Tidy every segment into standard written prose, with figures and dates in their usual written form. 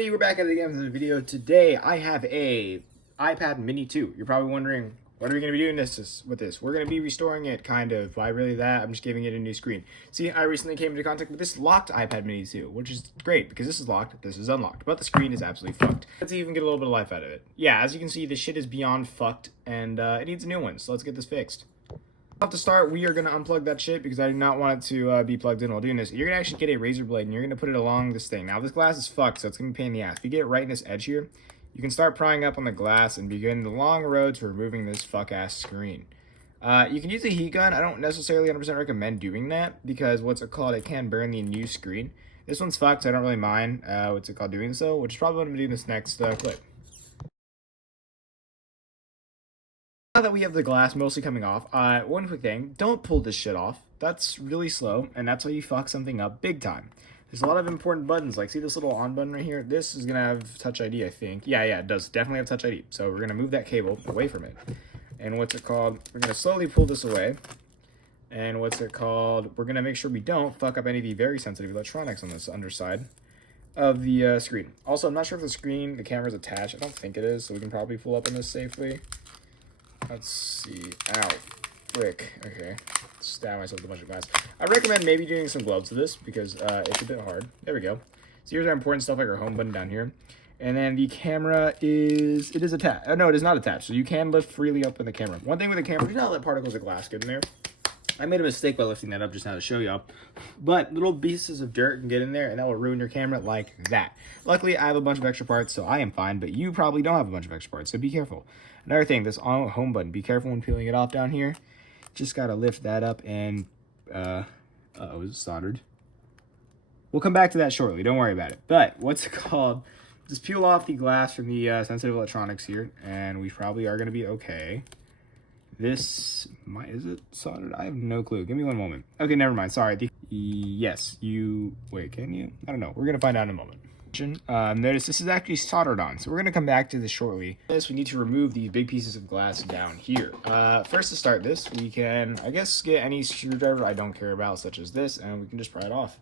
everybody, we're back at it again with a video. Today I have a iPad mini 2. You're probably wondering, what are we going to be doing with this? We're going to be restoring it, kind of. Why really that? I'm just giving it a new screen. See, I recently came into contact with this locked iPad mini 2, which is great because this is locked, this is unlocked, but the screen is absolutely fucked. Let's even get a little bit of life out of it. Yeah, as you can see, this shit is beyond fucked, and it needs a new one, so let's get this fixed. To start, we are going to unplug that shit because I do not want it to be plugged in while doing this. You're going to actually get a razor blade and you're going to put it along this thing. Now, this glass is fucked, so it's going to be a pain in the ass. If you get it right in this edge here, you can start prying up on the glass and begin the long road to removing this fuck-ass screen. You can use a heat gun. I don't necessarily 100% recommend doing that because it can burn the new screen. This one's fucked, so I don't really mind doing so, which is probably what I'm going to do in this next clip. Now that we have the glass mostly coming off, one quick thing, don't pull this shit off. That's really slow, and that's how you fuck something up big time. There's a lot of important buttons, like see this little on button right here? This is going to have Touch ID, I think. Yeah, it does definitely have Touch ID. So we're going to move that cable away from it. And we're going to slowly pull this away. And we're going to make sure we don't fuck up any of the very sensitive electronics on this underside of the screen. Also, I'm not sure if the camera's attached. I don't think it is, so we can probably pull up on this safely. Let's see. Ow. Frick. Okay. Stab myself with a bunch of glass. I recommend maybe doing some gloves to this because it's a bit hard. There we go. So here's our important stuff like our home button down here. And then the camera is attached. No, it is not attached. So you can lift freely up with the camera. One thing with the camera, do not let particles of glass get in there. I made a mistake by lifting that up just now to show y'all. But little pieces of dirt can get in there and that will ruin your camera like that. Luckily, I have a bunch of extra parts, so I am fine. But you probably don't have a bunch of extra parts, so be careful. Another thing, this home button, be careful when peeling it off down here. Just gotta lift that up and, it's soldered. We'll come back to that shortly, don't worry about it. But, just peel off the glass from the sensitive electronics here, and we probably are gonna be okay. Is it soldered? I have no clue. Give me one moment. Okay, never mind, sorry. Wait, can you? I don't know, we're gonna find out in a moment. Notice this is actually soldered on, so we're going to come back to this shortly. We need to remove these big pieces of glass down here. First, to start this, we can, I guess, get any screwdriver I don't care about, such as this, and we can just pry it off.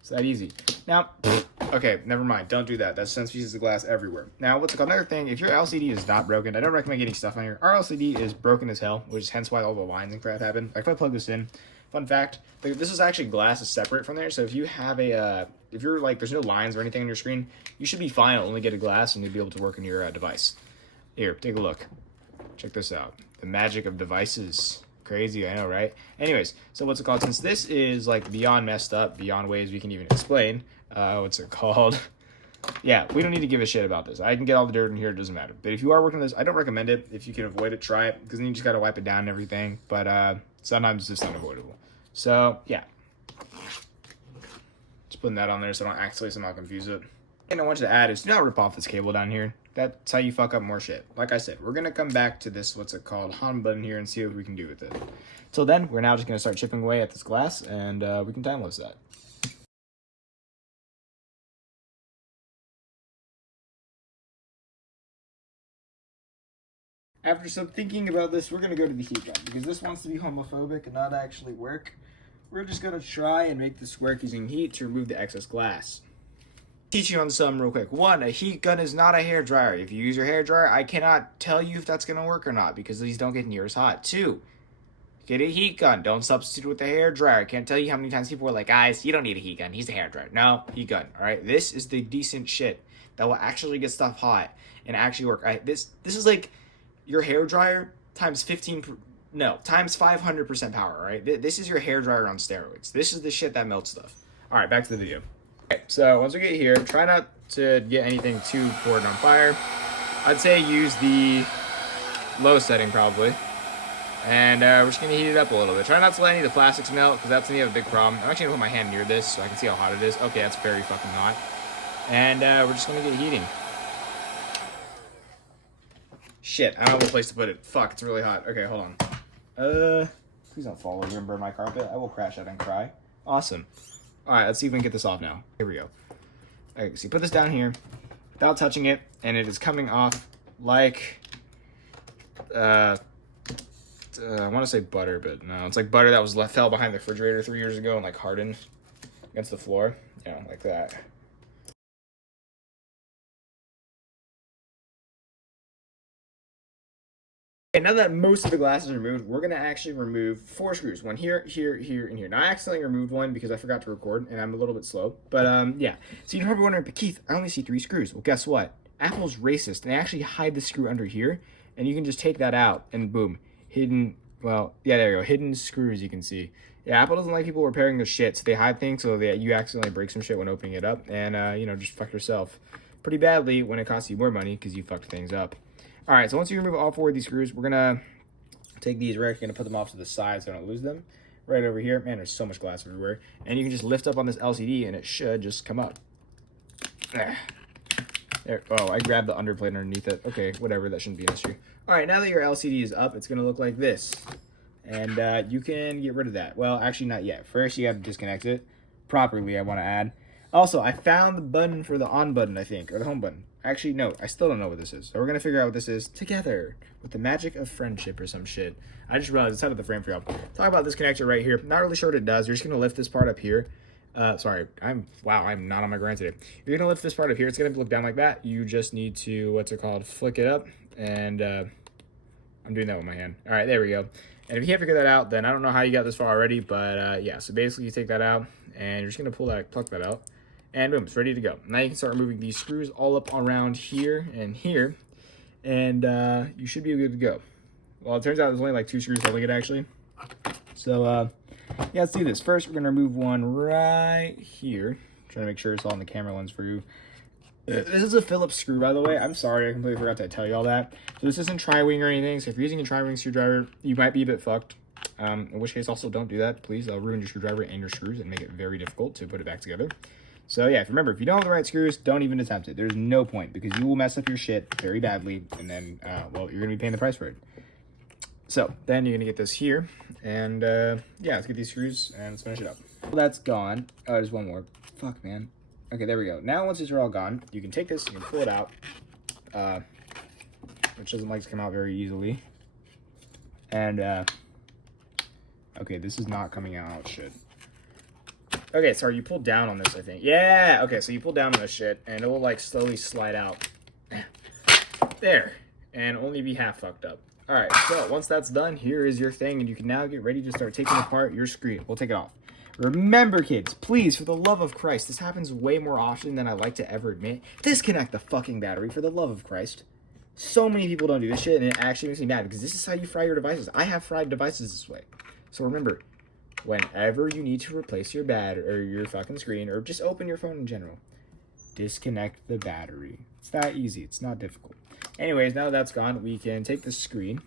It's that easy. Now, okay, never mind. Don't do that. That sends pieces of glass everywhere. Now, another thing, if your LCD is not broken, I don't recommend getting stuff on here. Our LCD is broken as hell, which is hence why all the lines and crap happen. Like, if I plug this in, fun fact, this is actually glass is separate from there, so if you have there's no lines or anything on your screen, you should be fine. It'll only get a glass and you'll be able to work on your device. Here, take a look. Check this out. The magic of devices. Crazy, I know, right? Anyways, so since this is like beyond messed up, beyond ways we can even explain, yeah, we don't need to give a shit about this. I can get all the dirt in here, it doesn't matter. But if you are working on this, I don't recommend it. If you can avoid it, try it, because then you just gotta wipe it down and everything. But sometimes it's just unavoidable. So, yeah. Just putting that on there so I don't accidentally somehow confuse it. And I want you to add is do not rip off this cable down here. That's how you fuck up more shit. Like I said, we're going to come back to this, home button here and see what we can do with it. Till then, we're now just going to start chipping away at this glass and we can time lapse that. After some thinking about this, we're going to go to the heat gun because this wants to be homophobic and not actually work. We're just going to try and make this work using heat to remove the excess glass. Teach you on something real quick. One, a heat gun is not a hair dryer. If you use your hair dryer, I cannot tell you if that's going to work or not because these don't get near as hot. Two, get a heat gun. Don't substitute with a hair dryer. I can't tell you how many times people were like, guys, you don't need a heat gun. He's a hair dryer. No, heat gun. All right, this is the decent shit that will actually get stuff hot and actually work. This is like your hair dryer times 500% power, right? This is your hair dryer on steroids. This is the shit that melts stuff. All right, back to the video. Okay, so once we get here, try not to get anything too poured on fire. I'd say use the low setting probably. And we're just gonna heat it up a little bit. Try not to let any of the plastics melt because that's gonna be a big problem. I'm actually gonna put my hand near this so I can see how hot it is. Okay, that's very fucking hot. And we're just gonna get heating. Shit, I don't have a place to put it. Fuck, it's really hot. Okay, hold on. Please don't fall over and burn my carpet. I will crash out and cry. Awesome. Alright, let's see if we can get this off now. Here we go. Alright, so you put this down here without touching it, and it is coming off like, I want to say butter, but no, it's like butter that fell behind the refrigerator 3 years ago and like hardened against the floor. You know, like that. Okay, now that most of the glass is removed, we're gonna actually remove 4 screws. One here, here, here, and here. Now I accidentally removed one because I forgot to record and I'm a little bit slow. But yeah. So you're probably wondering, but Keith, I only see 3 screws. Well, guess what? Apple's racist. They actually hide the screw under here, and you can just take that out and boom, hidden. Well, yeah, there you go. Hidden screws, you can see. Yeah, Apple doesn't like people repairing their shit, so they hide things so that you accidentally break some shit when opening it up, and you know, just fuck yourself pretty badly when it costs you more money because you fucked things up. All right, so once you remove all 4 of these screws, we're gonna take these, we're actually gonna put them off to the side so I don't lose them. Right over here, man, there's so much glass everywhere, and you can just lift up on this LCD and it should just come up. There. Oh, I grabbed the underplate underneath it. Okay, whatever, that shouldn't be an issue. All right, now that your LCD is up, it's gonna look like this. And you can get rid of that. Well, actually not yet. First, you have to disconnect it properly, I wanna add. Also, I found the button for the on button, I think, or the home button. Actually, no, I still don't know what this is. So we're gonna figure out what this is together with the magic of friendship or some shit. I just realized it's out of the frame for y'all. Talk about this connector right here. Not really sure what it does. You're just gonna lift this part up here. Sorry, I'm not on my grind today. You're gonna lift this part up here. It's gonna look down like that. You just need to, what's it called? Flick it up, and I'm doing that with my hand. All right, there we go. And if you can't figure that out, then I don't know how you got this far already, but yeah, so basically you take that out, and you're just gonna pluck that out, and boom, it's ready to go. Now you can start removing these screws all up around here and here, and you should be good to go. Well, it turns out there's only like 2 screws holding it actually. So yeah, let's do this. First, we're gonna remove one right here. Trying to make sure it's all in the camera lens for you. This is a Phillips screw, by the way. I'm sorry, I completely forgot to tell you all that. So this isn't tri-wing or anything, so if you're using a tri-wing screwdriver, you might be a bit fucked. In which case, also don't do that, please. I'll ruin your screwdriver and your screws and make it very difficult to put it back together. So yeah, remember, if you don't have the right screws, don't even attempt it. There's no point, because you will mess up your shit very badly, and then, well, you're gonna be paying the price for it. So then you're gonna get this here, and yeah, let's get these screws and let's finish it up. Well, that's gone. Oh, there's one more. Fuck, man. Okay, there we go. Now once these are all gone, you can take this, you can pull it out, which doesn't like to come out very easily. And okay, this is not coming out. Shit. Okay, sorry, you pull down on this, I think. Yeah. Okay, so you pull down on this shit, and it will like slowly slide out. There, and only be half fucked up. All right, so once that's done, here is your thing, and you can now get ready to start taking apart your screen. We'll take it off. Remember, kids, please, for the love of Christ, this happens way more often than I like to ever admit. Disconnect the fucking battery, for the love of Christ. So many people don't do this shit, and it actually makes me mad, because this is how you fry your devices. I have fried devices this way. So remember, whenever you need to replace your battery, or your fucking screen, or just open your phone in general, disconnect the battery. It's that easy. It's not difficult. Anyways, now that that's gone, we can take the screen.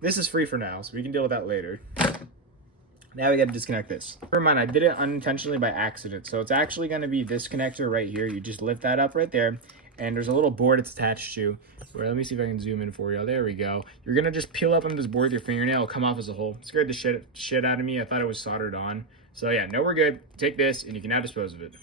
This is free for now, so we can deal with that later. Now we got to disconnect this. Never mind, I did it unintentionally by accident. So it's actually going to be this connector right here. You just lift that up right there, and there's a little board it's attached to. Where, let me see if I can zoom in for you. There we go. You're going to just peel up on this board with your fingernail. It'll come off as a whole. It scared the shit out of me. I thought it was soldered on. So yeah, no, we're good. Take this, and you can now dispose of it.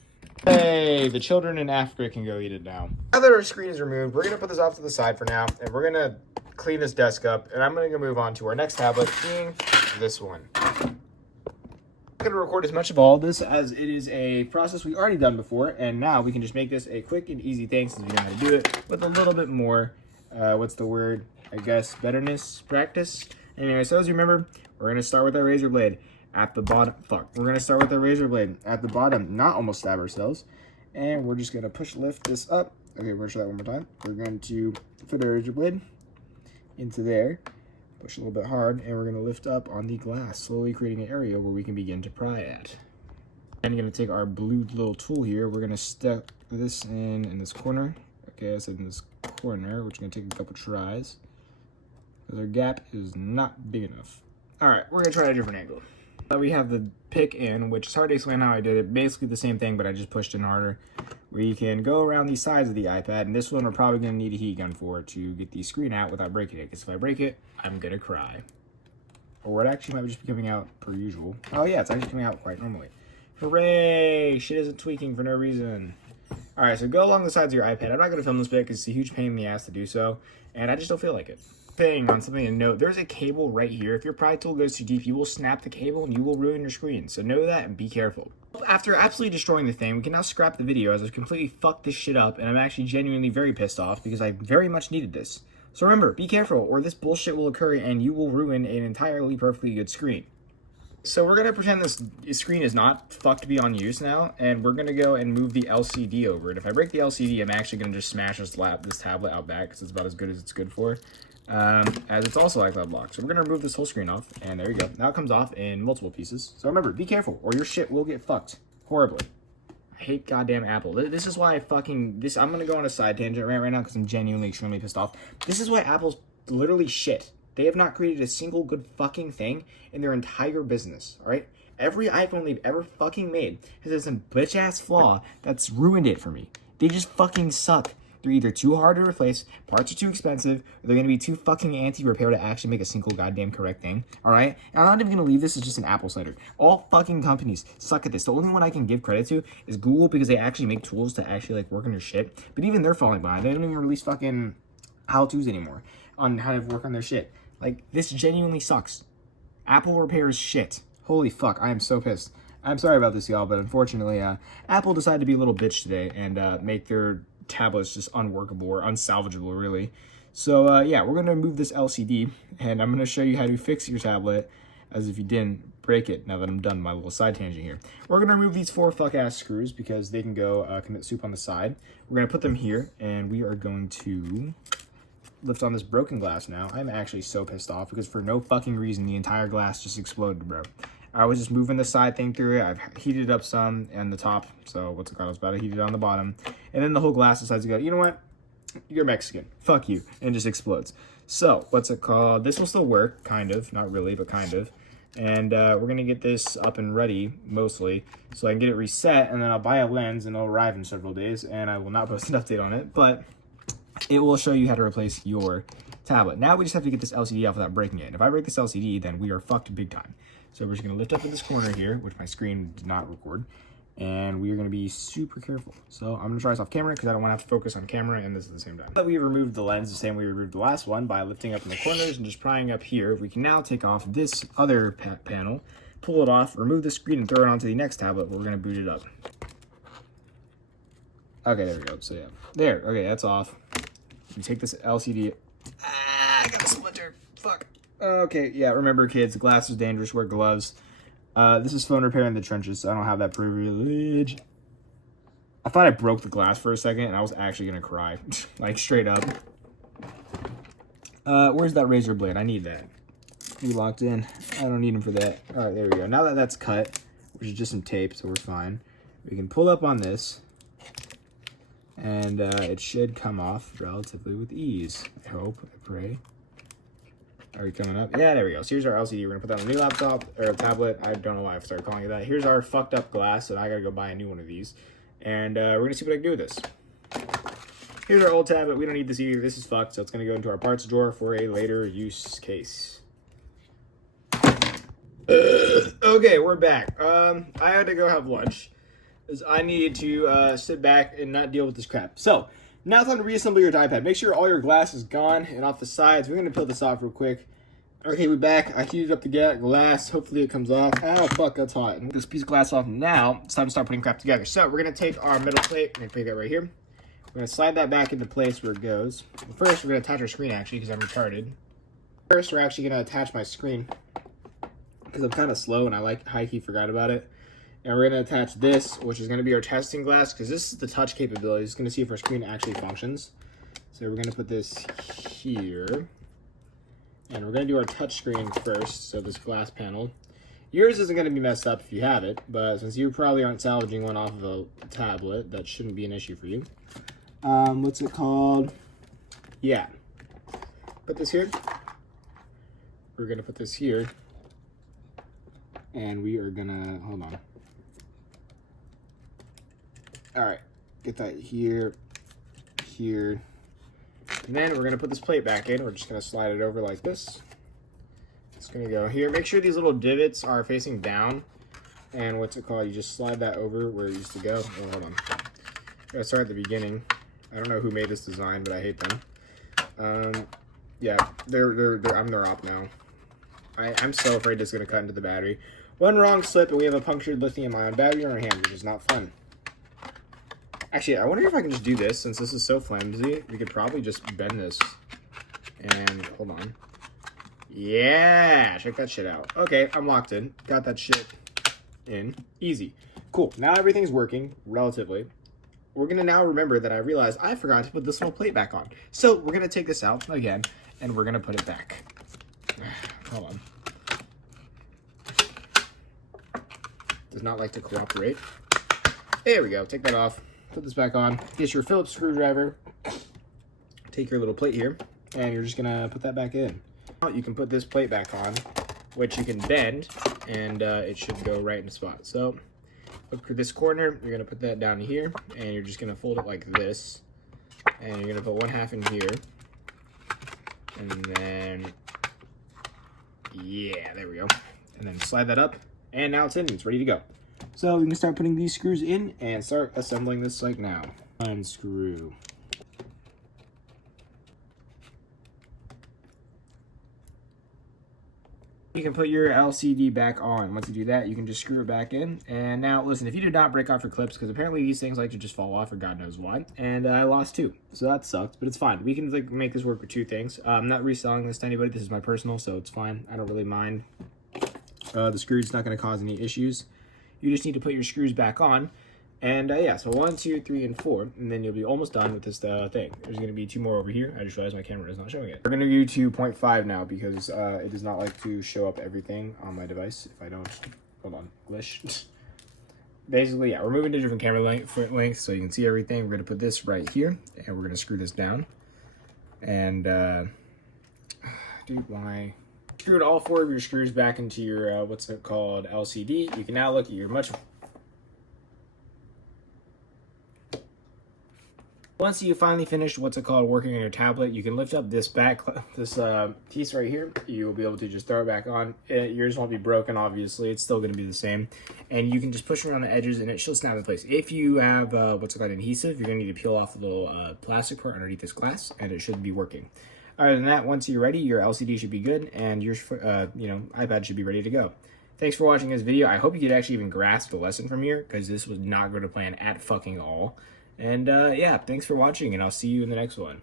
Hey, the children in Africa can go eat it now. Now that our screen is removed, we're going to put this off to the side for now, and we're going to clean this desk up, and I'm going to move on to our next tablet, being this one. I'm going to record as much of all of this as it is a process we've already done before, and now we can just make this a quick and easy thing since we know how to do it with a little bit more, what's the word, I guess, betterness, practice. Anyway, so as you remember, we're going to start with our razor blade at the bottom. We're going to start with our razor blade at the bottom, not almost stab ourselves, and we're just going to lift this up. Okay, we're going to try that one more time. We're going to put our razor blade into there. Push a little bit hard, and we're going to lift up on the glass, slowly creating an area where we can begin to pry at. And we're going to take our blue little tool here. We're going to stick this in this corner. Okay, I said in this corner, which is going to take a couple tries, because our gap is not big enough. All right, we're going to try a different angle. We have the pick in, which is hard to explain how I did it. Basically the same thing, but I just pushed in harder. Where you can go around the sides of the iPad, and this one we're probably going to need a heat gun for to get the screen out without breaking it, because if I break it, I'm going to cry. Or it actually might just be coming out per usual. Oh yeah, it's actually coming out quite normally. Hooray! Shit isn't tweaking for no reason. Alright, so go along the sides of your iPad. I'm not going to film this bit because it's a huge pain in the ass to do so, and I just don't feel like it. Thing on something to note, there's a cable right here. If your pry tool goes too deep, you will snap the cable and you will ruin your screen. So know that and be careful. After absolutely destroying the thing, we can now scrap the video as I've completely fucked this shit up, and I'm actually genuinely very pissed off because I very much needed this. So remember, be careful, or this bullshit will occur and you will ruin an entirely perfectly good screen. So we're gonna pretend this screen is not fucked beyond use now, and we're gonna go and move the LCD over. And if I break the LCD, I'm actually gonna just smash this tablet out back, because it's about as good as it's good for. As it's also iCloud locked. So we're gonna remove this whole screen off, and there you go. Now it comes off in multiple pieces. So remember, be careful, or your shit will get fucked horribly. I hate goddamn Apple. This is why I'm gonna go on a side tangent right now, because I'm genuinely extremely pissed off. This is why Apple's literally shit. They have not created a single good fucking thing in their entire business, all right? Every iPhone they've ever fucking made has had some bitch-ass flaw that's ruined it for me. They just fucking suck. They're either too hard to replace, parts are too expensive, or they're gonna be too fucking anti-repair to actually make a single goddamn correct thing, all right? And I'm not even gonna leave this as just an Apple slander. All fucking companies suck at this. The only one I can give credit to is Google, because they actually make tools to actually like work on your shit. But even they're falling behind. They don't even release fucking how-tos anymore on how to work on their shit. Like, this genuinely sucks. Apple repairs shit. Holy fuck, I am so pissed. I'm sorry about this, y'all, but unfortunately, Apple decided to be a little bitch today and make their tablets just unworkable or unsalvageable, really. So, yeah, we're going to remove this LCD, and I'm going to show you how to fix your tablet as if you didn't break it, now that I'm done my little side tangent here. We're going to remove these 4 fuck-ass screws because they can go commit soup on the side. We're going to put them here, and we are going to lift on this broken glass now. I'm actually so pissed off because for no fucking reason, the entire glass just exploded, bro. I was just moving the side thing through it. I've heated up some and the top. So what's it called? I was about to heat it on the bottom. And then the whole glass decides to go, you know what? You're Mexican. Fuck you. And just explodes. So what's it called? This will still work, kind of. Not really, but kind of. And we're going to get this up and ready, mostly, so I can get it reset. And then I'll buy a lens and it'll arrive in several days. And I will not post an update on it. But it will show you how to replace your tablet. Now we just have to get this LCD off without breaking it. And if I break this LCD, then we are fucked big time. So we're just going to lift up in this corner here, which my screen did not record. And we are going to be super careful. So I'm going to try this off camera because I don't want to have to focus on camera and this at the same time. But we removed the lens the same way we removed the last one by lifting up in the corners and just prying up here. We can now take off this other panel, pull it off, remove the screen, and throw it onto the next tablet. We're going to boot it up. Okay, there we go. So yeah, there. Okay, that's off. You take this LCD. I got a splinter. Fuck. Okay, yeah, remember kids, glass is dangerous, wear gloves. This is phone repair in the trenches, so I don't have that privilege. I thought I broke the glass for a second, and I was actually gonna cry. Like, straight up. Where's that razor blade? I need that. You locked in. I don't need him for that. Alright, there we go. Now that that's cut, which is just some tape, so we're fine. We can pull up on this. And it should come off relatively with ease. I hope, I pray. Are we coming up? Yeah, there we go. So here's our LCD. We're gonna put that on a new laptop or tablet. I don't know why I started calling it that. Here's our fucked up glass, and I gotta go buy a new one of these. And we're gonna see what I can do with this. Here's our old tablet. We don't need this either. This is fucked, so it's gonna go into our parts drawer for a later use case. Okay, we're back. I had to go have lunch, is I need to sit back and not deal with this crap. So, now it's time to reassemble your iPad. Make sure all your glass is gone and off the sides. We're going to peel this off real quick. Okay, we're back. I heated up the glass. Hopefully it comes off. Oh, fuck, that's hot. And with this piece of glass off now, it's time to start putting crap together. So, we're going to take our metal plate. We're going to put that right here. We're going to slide that back into place where it goes. First, we're going to attach our screen, actually, because I'm retarded. First, we're actually going to attach my screen, because I'm kind of slow and I high-key forgot about it. And we're going to attach this, which is going to be our testing glass, because this is the touch capability. It's going to see if our screen actually functions. So we're going to put this here. And we're going to do our touch screen first, so this glass panel. Yours isn't going to be messed up if you have it, but since you probably aren't salvaging one off of a tablet, that shouldn't be an issue for you. What's it called? Yeah. Put this here. We're going to put this here. And we are going to, hold on. All right, get that here, here. And then we're gonna put this plate back in. We're just gonna slide it over like this. It's gonna go here. Make sure these little divots are facing down. And what's it called? You just slide that over where it used to go. Oh, hold on. Gotta start at the beginning. I don't know who made this design, but I hate them. Yeah, I'm their op now. I'm so afraid this is gonna cut into the battery. One wrong slip and we have a punctured lithium-ion battery in our hand, which is not fun. Actually, I wonder if I can just do this, since this is so flimsy. We could probably just bend this And hold on. Yeah, check that shit out. Okay, I'm locked in. Got that shit in. Easy. Cool. Now everything's working, relatively. We're going to now remember that I realized I forgot to put this little plate back on. So we're going to take this out again, and we're going to put it back. Hold on. Does not like to cooperate. There we go. Take that off. Put this back on. Get your Phillips screwdriver. Take your little plate here, and you're just going to put that back in. You can put this plate back on, which you can bend, and it should go right in the spot. So look for this corner. You're going to put that down here, and you're just going to fold it like this. And you're going to put one half in here. And then, yeah, there we go. And then slide that up, and now it's in. It's ready to go. So we can start putting these screws in and start assembling this like now. Unscrew. You can put your LCD back on. Once you do that, you can just screw it back in. And now, listen, if you did not break off your clips, because apparently these things like to just fall off, or God knows why, and I lost 2, so that sucks, but it's fine. We can like make this work with 2 things. I'm not reselling this to anybody. This is my personal, so it's fine. I don't really mind. The screw's not going to cause any issues. You just need to put your screws back on. And yeah, so 1, 2, 3, and 4, and then you'll be almost done with this thing. There's going to be 2 more over here. I just realized my camera is not showing it. We're going to do 2.5 now because it does not like to show up everything on my device if I don't. Hold on, glitch. Basically, yeah, we're moving to different camera lengths so you can see everything. We're going to put this right here, and we're going to screw this down. And dude, why? Screwed all 4 of your screws back into your what's it called, LCD. You can now look at your Once you finally finish what's it called working on your tablet, you can lift up this piece right here. You'll be able to just throw it back on. Yours won't be broken, obviously. It's still going to be the same. And you can just push around the edges and it should snap in place. If you have what's it called adhesive, you're going to need to peel off the little plastic part underneath this glass, and it should be working. Other than that, once you're ready, your LCD should be good, and your iPad should be ready to go. Thanks for watching this video. I hope you could actually even grasp the lesson from here, because this was not going to plan at fucking all. And yeah, thanks for watching, and I'll see you in the next one.